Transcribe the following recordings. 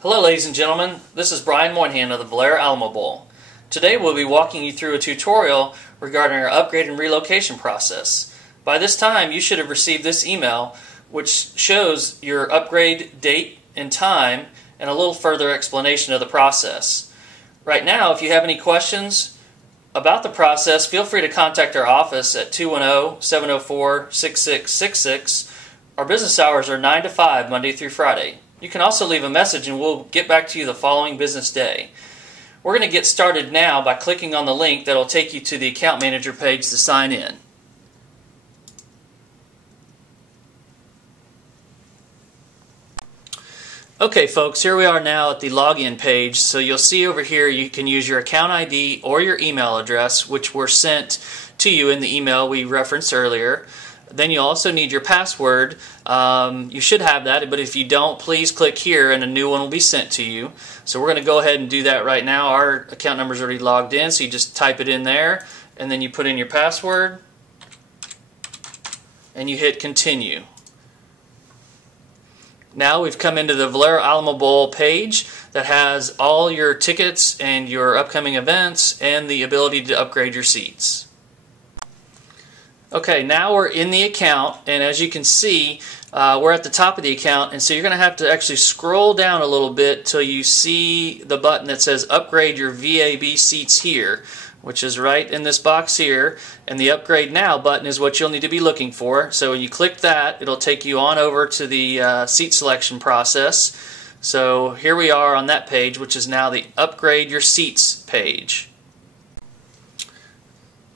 Hello ladies and gentlemen, this is Brian Moynihan of the Valera Alamo Bowl. Today we'll be walking you through a tutorial regarding our upgrade and relocation process. By this time you should have received this email which shows your upgrade date and time and a little further explanation of the process. Right now, if you have any questions about the process, feel free to contact our office at 210-704-6666. Our business hours are 9 to 5 Monday through Friday. You can also leave a message and we'll get back to you the following business day. We're going to get started now by clicking on the link that will take you to the Account Manager page to sign in. Okay folks, here we are now at the login page. So you'll see over here you can use your account ID or your email address, which were sent to you in the email we referenced earlier. Then you also need your password. You should have that, but if you don't, please click here and a new one will be sent to you. So we're going to go ahead and do that right now. Our account number is already logged in, so you just type it in there and then you put in your password and you hit continue. Now we've come into the Valera Alamo Bowl page that has all your tickets and your upcoming events and the ability to upgrade your seats. Okay, now we're in the account, and as you can see, we're at the top of the account, and so you're going to have to actually scroll down a little bit till you see the button that says Upgrade Your VAB Seats Here, which is right in this box here, and the Upgrade Now button is what you'll need to be looking for. So when you click that, it'll take you on over to the seat selection process. So here we are on that page, which is now the Upgrade Your Seats page.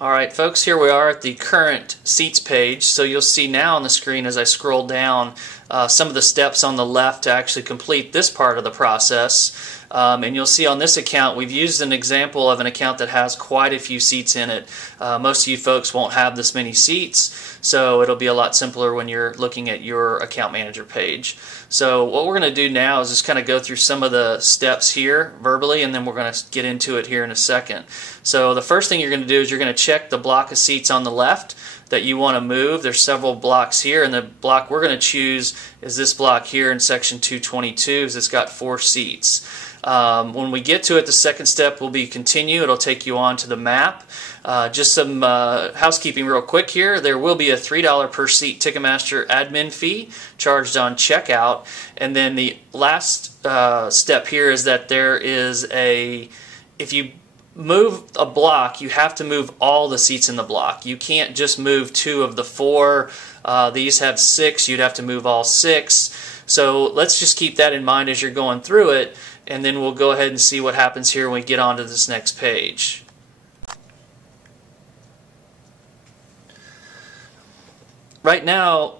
Alright folks, here we are at the current seats page. So you'll see now on the screen as I scroll down some of the steps on the left to actually complete this part of the process. And you'll see on this account we've used an example of an account that has quite a few seats in it. Most of you folks won't have this many seats, so it'll be a lot simpler when you're looking at your account manager page. So what we're going to do now is just kind of go through some of the steps here verbally, and then we're going to get into it here in a second. So the first thing you're going to do is you're going to check the block of seats on the left that you want to move. There's several blocks here, and the block we're going to choose is this block here in section 222 because it's got 4 seats. When we get to it, the second step will be continue. It'll take you on to the map. Just some housekeeping real quick here. There will be a $3 per seat Ticketmaster admin fee charged on checkout. And then the last step here is that there is if you move a block, you have to move all the seats in the block. You can't just move 2 of the 4. These have 6. You'd have to move all 6. So let's just keep that in mind as you're going through it, and then we'll go ahead and see what happens here when we get onto this next page. Right now,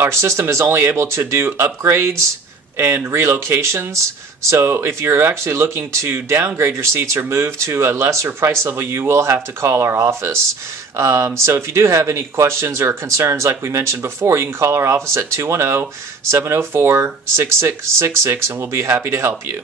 our system is only able to do upgrades and relocations. So if you're actually looking to downgrade your seats or move to a lesser price level, you will have to call our office. So if you do have any questions or concerns like we mentioned before, you can call our office at 210-704-6666 and we'll be happy to help you.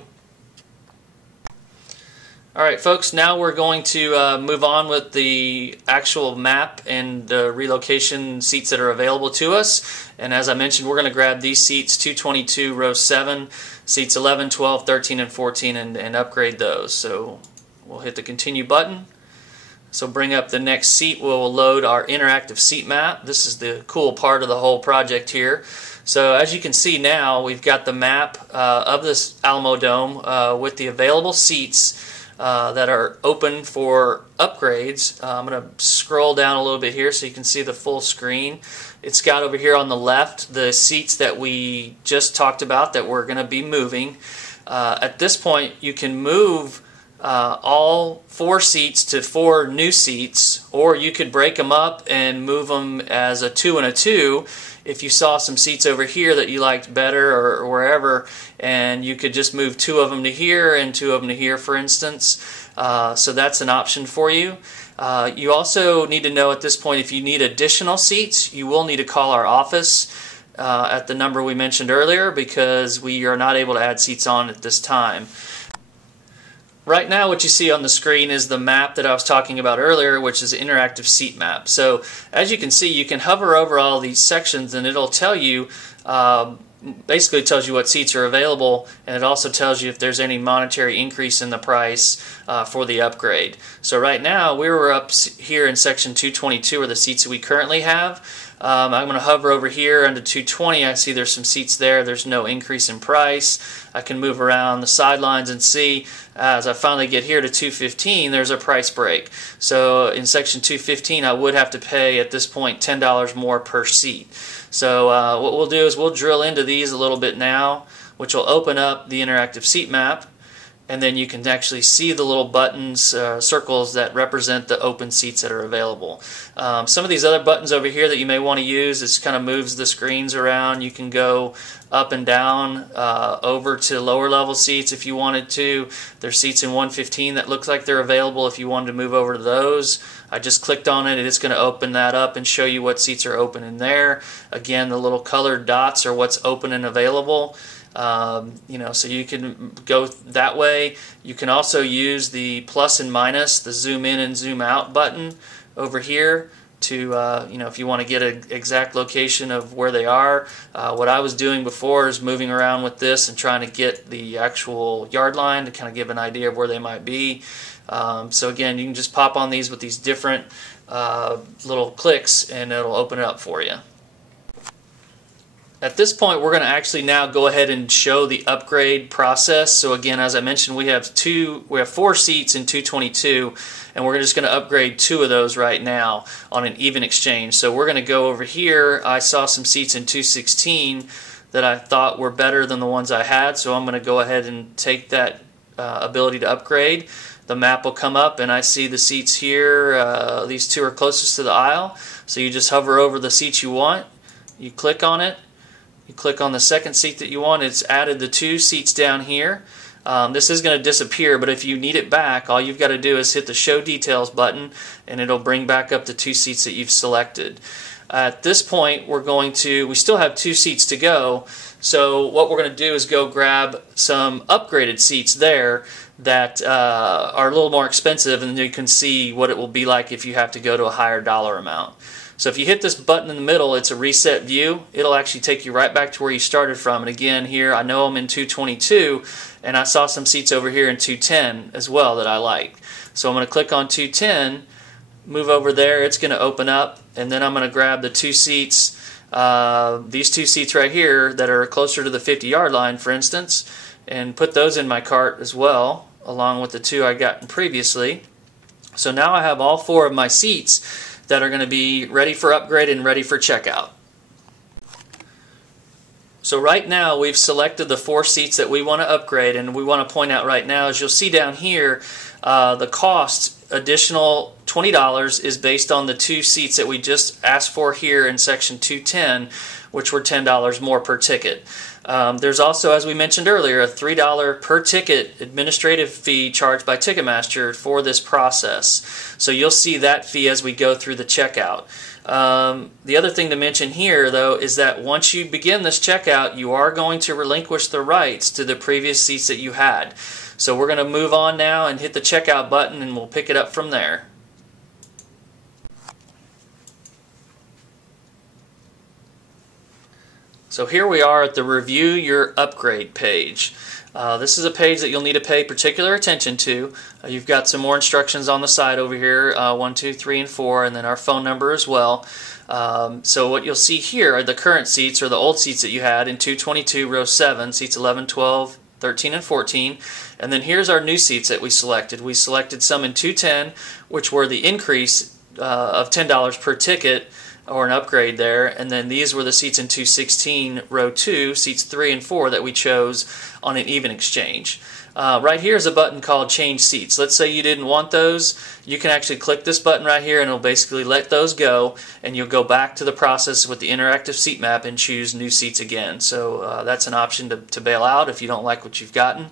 Alright folks, now we're going to move on with the actual map and the relocation seats that are available to us. And as I mentioned, we're going to grab these seats, 222 row 7, seats 11, 12, 13, and 14, and upgrade those. So we'll hit the continue button. So bring up the next seat. We'll load our interactive seat map. This is the cool part of the whole project here. So as you can see now, we've got the map of this Alamo Dome with the available seats that are open for upgrades. I'm going to scroll down a little bit here so you can see the full screen. It's got over here on the left the seats that we just talked about that we're going to be moving. At this point you can move all 4 seats to 4 new seats, or you could break them up and move them as a 2 and a 2 if you saw some seats over here that you liked better or wherever, and you could just move 2 of them to here and 2 of them to here, for instance. So that's an option for you. You also need to know at this point, if you need additional seats, you will need to call our office at the number we mentioned earlier, because we are not able to add seats on at this time. Right now what you see on the screen is the map that I was talking about earlier, which is an interactive seat map. So as you can see, you can hover over all these sections and it'll tell you basically tells you what seats are available, and it also tells you if there's any monetary increase in the price for the upgrade. So right now we were up here in section 222 are the seats that we currently have. I'm going to hover over here under 220. I see there's some seats there. There's no increase in price. I can move around the sidelines and see as I finally get here to 215 there's a price break. So in section 215 I would have to pay at this point $10 more per seat. So what we'll do is we'll drill into these a little bit now, which will open up the interactive seat map, and then you can actually see the little buttons, circles that represent the open seats that are available. Some of these other buttons over here that you may want to use, this kind of moves the screens around. You can go up and down over to lower level seats if you wanted to. There's seats in 115 that look like they're available if you wanted to move over to those. I just clicked on it and it's going to open that up and show you what seats are open in there. Again, the little colored dots are what's open and available. So you can go that way. You can also use the plus and minus, the zoom in and zoom out button over here to, if you want to get an exact location of where they are. What I was doing before is moving around with this and trying to get the actual yard line to kind of give an idea of where they might be. So again, you can just pop on these with these different little clicks and it'll open it up for you. At this point, we're going to actually now go ahead and show the upgrade process. So again, as I mentioned, we have 4 seats in 222, and we're just going to upgrade 2 of those right now on an even exchange. So we're going to go over here. I saw some seats in 216 that I thought were better than the ones I had, so I'm going to go ahead and take that ability to upgrade. The map will come up, and I see the seats here. These 2 are closest to the aisle. So you just hover over the seats you want. You click on it. You click on the second seat that you want. It's added the 2 seats down here. This is going to disappear, but if you need it back, all you've got to do is hit the Show Details button, and it'll bring back up the 2 seats that you've selected. At this point, we still have 2 seats to go, so what we're going to do is go grab some upgraded seats there that are a little more expensive, and you can see what it will be like if you have to go to a higher dollar amount. So if you hit this button in the middle, it's a reset view. It'll actually take you right back to where you started from. And again, here I know I'm in 222, and I saw some seats over here in 210 as well that I like. So I'm going to click on 210, move over there. It's going to open up, and then I'm going to grab the 2 seats, these 2 seats right here that are closer to the 50-yard line, for instance, and put those in my cart as well, along with the 2 I gotten previously. So now I have all 4 of my seats that are going to be ready for upgrade and ready for checkout. So right now we've selected the 4 seats that we want to upgrade, and we want to point out right now, as you'll see down here, the cost, additional $20, is based on the 2 seats that we just asked for here in section 210, which were $10 more per ticket. There's also, as we mentioned earlier, a $3 per ticket administrative fee charged by Ticketmaster for this process. So you'll see that fee as we go through the checkout. The other thing to mention here, though, is that once you begin this checkout, you are going to relinquish the rights to the previous seats that you had. So we're going to move on now and hit the checkout button, and we'll pick it up from there. So here we are at the Review Your Upgrade page. This is a page that you'll need to pay particular attention to. You've got some more instructions on the side over here, 1, 2, 3, and 4, and then our phone number as well. So what you'll see here are the current seats, or the old seats that you had in 222 row 7, seats 11, 12, 13, and 14. And then here's our new seats that we selected. We selected some in 210, which were the increase of $10 per ticket, or an upgrade there, and then these were the seats in 216 row 2, seats 3 and 4 that we chose on an even exchange. Right here is a button called Change Seats. Let's say you didn't want those. You can actually click this button right here, and it'll basically let those go, and you'll go back to the process with the interactive seat map and choose new seats again. So that's an option to bail out if you don't like what you've gotten.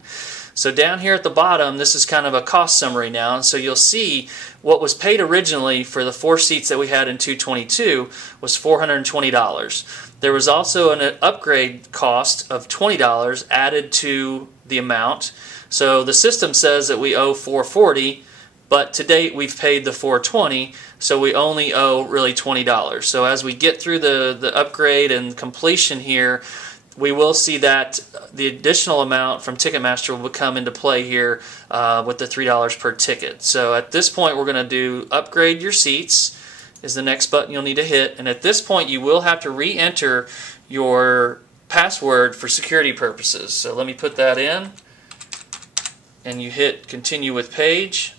So down here at the bottom, this is kind of a cost summary now, and so you'll see what was paid originally for the 4 seats that we had in 222 was $420. There was also an upgrade cost of $20 added to the amount. So the system says that we owe $440, but to date we've paid the $420, so we only owe really $20. So as we get through the upgrade and completion here, we will see that the additional amount from Ticketmaster will come into play here with the $3 per ticket. So at this point we're going to do upgrade your seats is the next button you'll need to hit, and at this point you will have to re-enter your password for security purposes. So let me put that in, and you hit continue with page.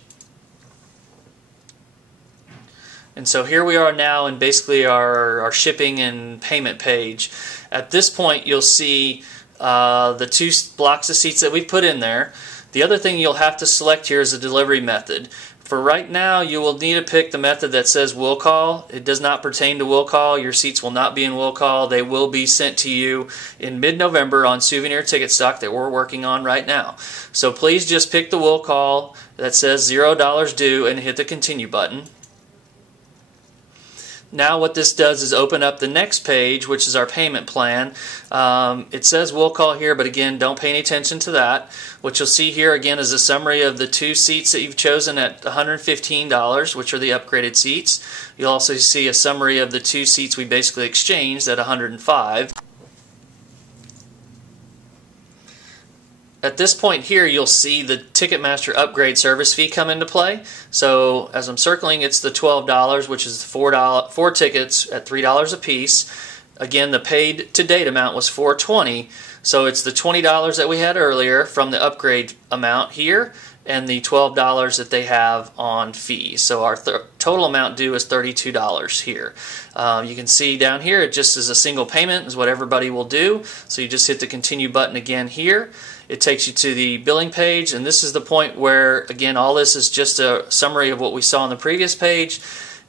And so here we are now in basically our shipping and payment page. At this point you'll see the 2 blocks of seats that we put in there. The other thing you'll have to select here is the delivery method. For right now you will need to pick the method that says will call. It does not pertain to will call. Your seats will not be in will call. They will be sent to you in mid-November on Souvenir Ticket Stock that we're working on right now. So please just pick the will call that says $0 due and hit the continue button. Now what this does is open up the next page, which is our payment plan. It says will call here, but again, don't pay any attention to that. What you'll see here again is a summary of the 2 seats that you've chosen at $115, which are the upgraded seats. You'll also see a summary of the 2 seats we basically exchanged at $105. At this point here, you'll see the Ticketmaster upgrade service fee come into play. So as I'm circling, it's the $12, which is 4 tickets at $3 a piece. Again, the paid to date amount was $420. So it's the $20 that we had earlier from the upgrade amount here, and the $12 that they have on fees. So our total amount due is $32 here. You can see down here it just is a single payment is what everybody will do. So you just hit the continue button again here. It takes you to the billing page, and this is the point where, again, all this is just a summary of what we saw on the previous page.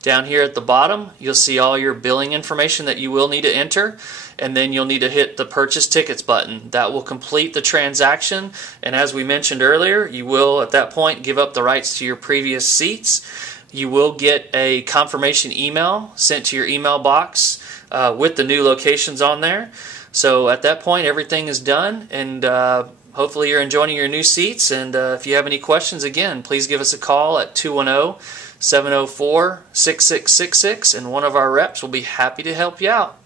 Down here at the bottom, you'll see all your billing information that you will need to enter, and then you'll need to hit the Purchase Tickets button. That will complete the transaction, and as we mentioned earlier, you will at that point give up the rights to your previous seats. You will get a confirmation email sent to your email box with the new locations on there. So at that point, everything is done, and hopefully you're enjoying your new seats. And if you have any questions, again, please give us a call at 210-704-6666, and one of our reps will be happy to help you out.